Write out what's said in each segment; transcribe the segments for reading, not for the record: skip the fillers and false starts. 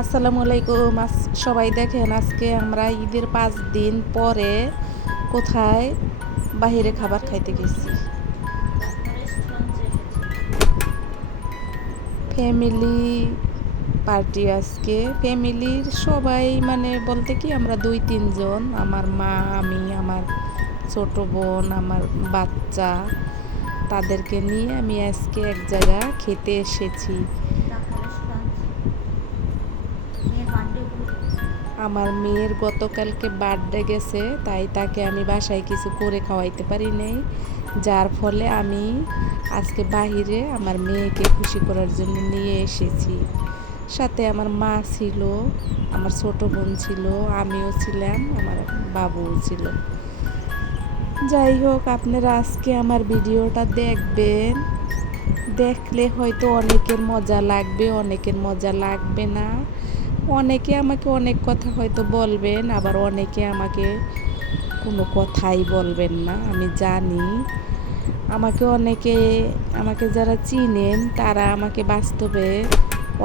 আসসালামু আলাইকুম। সবাই দেখেন, আজকে আমরা ঈদের 5 দিন পরে কোথায় বাহিরে খাবার খাইতে গেছি। ফ্যামিলি পার্টি আজকে। ফ্যামিলির সবাই মানে বলতে কি আমরা 2-3 জন, আমার মা, আমি, আমার ছোট বোন, আমার বাচ্চা, তাদেরকে নিয়ে আমি আজকে এক জায়গা খেতে এসেছি। আমার মেয়ের গতকালকে বার্থডে গেছে, তাই তাকে আমি বাসায় কিছু করে খাওয়াইতে পারি নাই, যার ফলে আমি আজকে বাহিরে আমার মেয়েকে খুশি করার জন্য নিয়ে এসেছি। সাথে আমার মা ছিল, আমার ছোট বোন ছিল, আমিও ছিলাম, আমার বাবুও ছিল। যাই হোক, আপনারা আজকে আমার ভিডিওটা দেখবেন। দেখলে হয়তো অনেকের মজা লাগবে, অনেকের মজা লাগবে না। অনেকে আমাকে অনেক কথা হয়তো বলবেন, আবার অনেকে আমাকে কোনো কথাই বলবেন না, আমি জানি। আমাকে যারা চিনেন তারা আমাকে বাস্তবে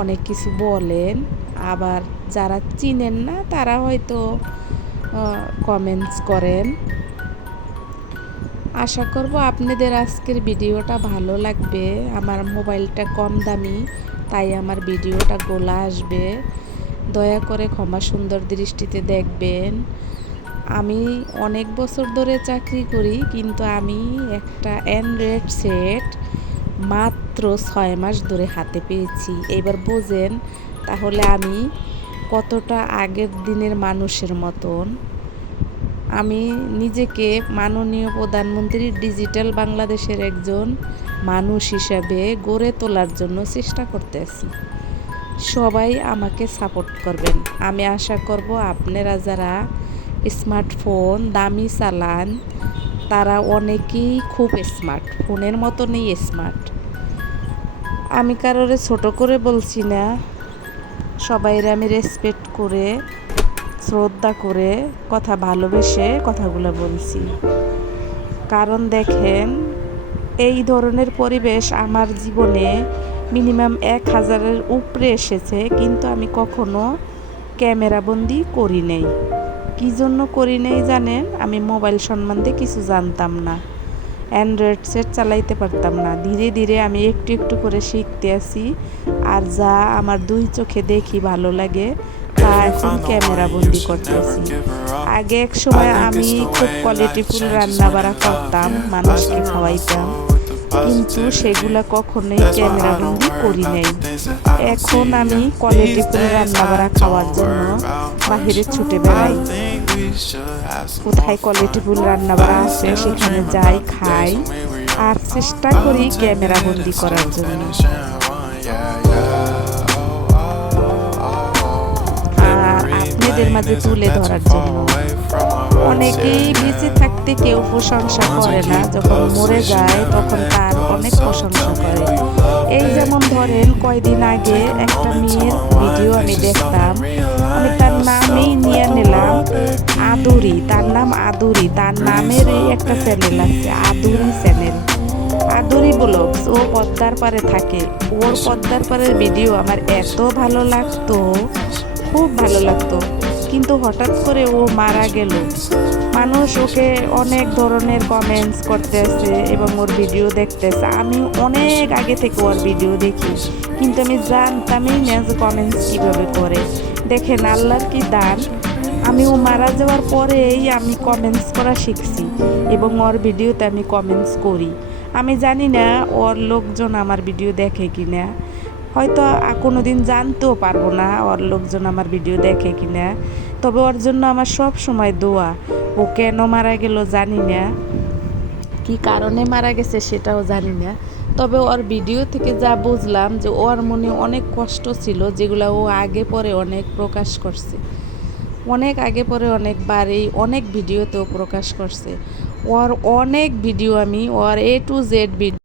অনেক কিছু বলেন, আবার যারা চিনেন না তারা হয়তো কমেন্টস করেন। আশা করব আপনাদের আজকের ভিডিওটা ভালো লাগবে। আমার মোবাইলটা কম দামি, তাই আমার ভিডিওটা গোলা আসবে। দয়া করে ক্ষমা সুন্দর দৃষ্টিতে দেখবেন। আমি অনেক বছর ধরে চাকরি করি, কিন্তু আমি একটা অ্যান্ড্রয়েড সেট মাত্র 6 মাস ধরে হাতে পেয়েছি। এবার বোঝেন তাহলে আমি কতটা আগের দিনের মানুষের মতন। আমি নিজেকে মাননীয় প্রধানমন্ত্রীর ডিজিটাল বাংলাদেশের একজন মানুষ হিসাবে গড়ে তোলার জন্য চেষ্টা করতেছি। সবাই আমাকে সাপোর্ট করবেন। আমি আশা করব আপনারা যারা স্মার্টফোন দামি চালান তারা অনেকেই খুব স্মার্ট, ফোনের মতনই স্মার্ট। আমি কারোরে ছোট করে বলছি না, সবাইরে আমি রেসপেক্ট করে, শ্রদ্ধা করে, কথা ভালোবেসে কথাগুলো বলছি। কারণ দেখেন, এই ধরনের পরিবেশ আমার জীবনে মিনিমাম 1000-এর উপরে এসেছে, কিন্তু আমি কখনো ক্যামেরাবন্দি করি নাই। কী জন্য করি নাই জানেন? আমি মোবাইল সম্বন্ধে কিছু জানতাম না, অ্যান্ড্রয়েড সেট চালাইতে পারতাম না। ধীরে ধীরে আমি একটু একটু করে শিখতে আসি, আর যা আমার 2 চোখে দেখি ভালো লাগে তা এখন ক্যামেরাবন্দি করতেছি। আগে এক সময় আমি খুব কোয়ালিটিফুল রান্না বাড়া করতাম, মানুষকে খাওয়াইতাম, কিন্তু সেগুলা কখনোই ক্যামেরাবন্দি করি নাই। এখন আমি কোয়ালিটিফুল রান্না বাড়া খাওয়ার জন্য বাহিরে ছুটে বেড়াই। কোথায় কোয়ালিটিফুল রান্না বাড়া আছে সেখানে যাই, খাই, আর চেষ্টা করি ক্যামেরাবন্দি করার জন্য, আর আপনাদের মাঝে তুলে ধরার জন্য। অনেকেই বেঁচে থাকতে কেউ প্রশংসা করে না, যখন মরে যায় তখন তার অনেক প্রশংসা করে। এই যেমন ধরেন, কয়দিন আগে একটা মেয়ের ভিডিও আমি দেখতাম, আমি তার নামেই নিয়ে নিলাম, আদুরি, তার নাম আদুরি, তার নামেরই একটা চ্যানেল আছে, আদুরি চ্যানেল, আদুরি ব্লগস। ও পদ্মার পারে থাকে, ওর পদ্মার পারের ভিডিও আমার এত ভালো লাগতো, খুব ভালো লাগতো। কিন্তু হঠাৎ করে ও মারা গেল। মানুষ ওকে অনেক ধরনের কমেন্টস করতেছে এবং ওর ভিডিও দেখতেছে। আমি অনেক আগে থেকে ওর ভিডিও দেখি, কিন্তু আমি জানতামই না যে কমেন্টস কীভাবে করে। দেখেন আল্লাহর কি দান, আমি ও মারা যাওয়ার পরেই আমি কমেন্টস করা শিখছি এবং ওর ভিডিওতে আমি কমেন্টস করি। আমি জানি না ওর লোকজন আমার ভিডিও দেখে কি না, হয়তো কোনো দিন জানতেও পারবো না ওর লোকজন আমার ভিডিও দেখে কি না। তবে ওর জন্য আমার সব সময় দোয়া। ও কেন মারা গেল জানি না, কী কারণে মারা গেছে সেটাও জানি না। তবে ওর ভিডিও থেকে যা বুঝলাম যে ওর মনে অনেক কষ্ট ছিল, যেগুলো ও আগে পরে অনেক প্রকাশ করছে, অনেক আগে পরে অনেকবারই অনেক ভিডিওতেও প্রকাশ করছে। ওর অনেক ভিডিও আমি ওর A to Z ভিডিও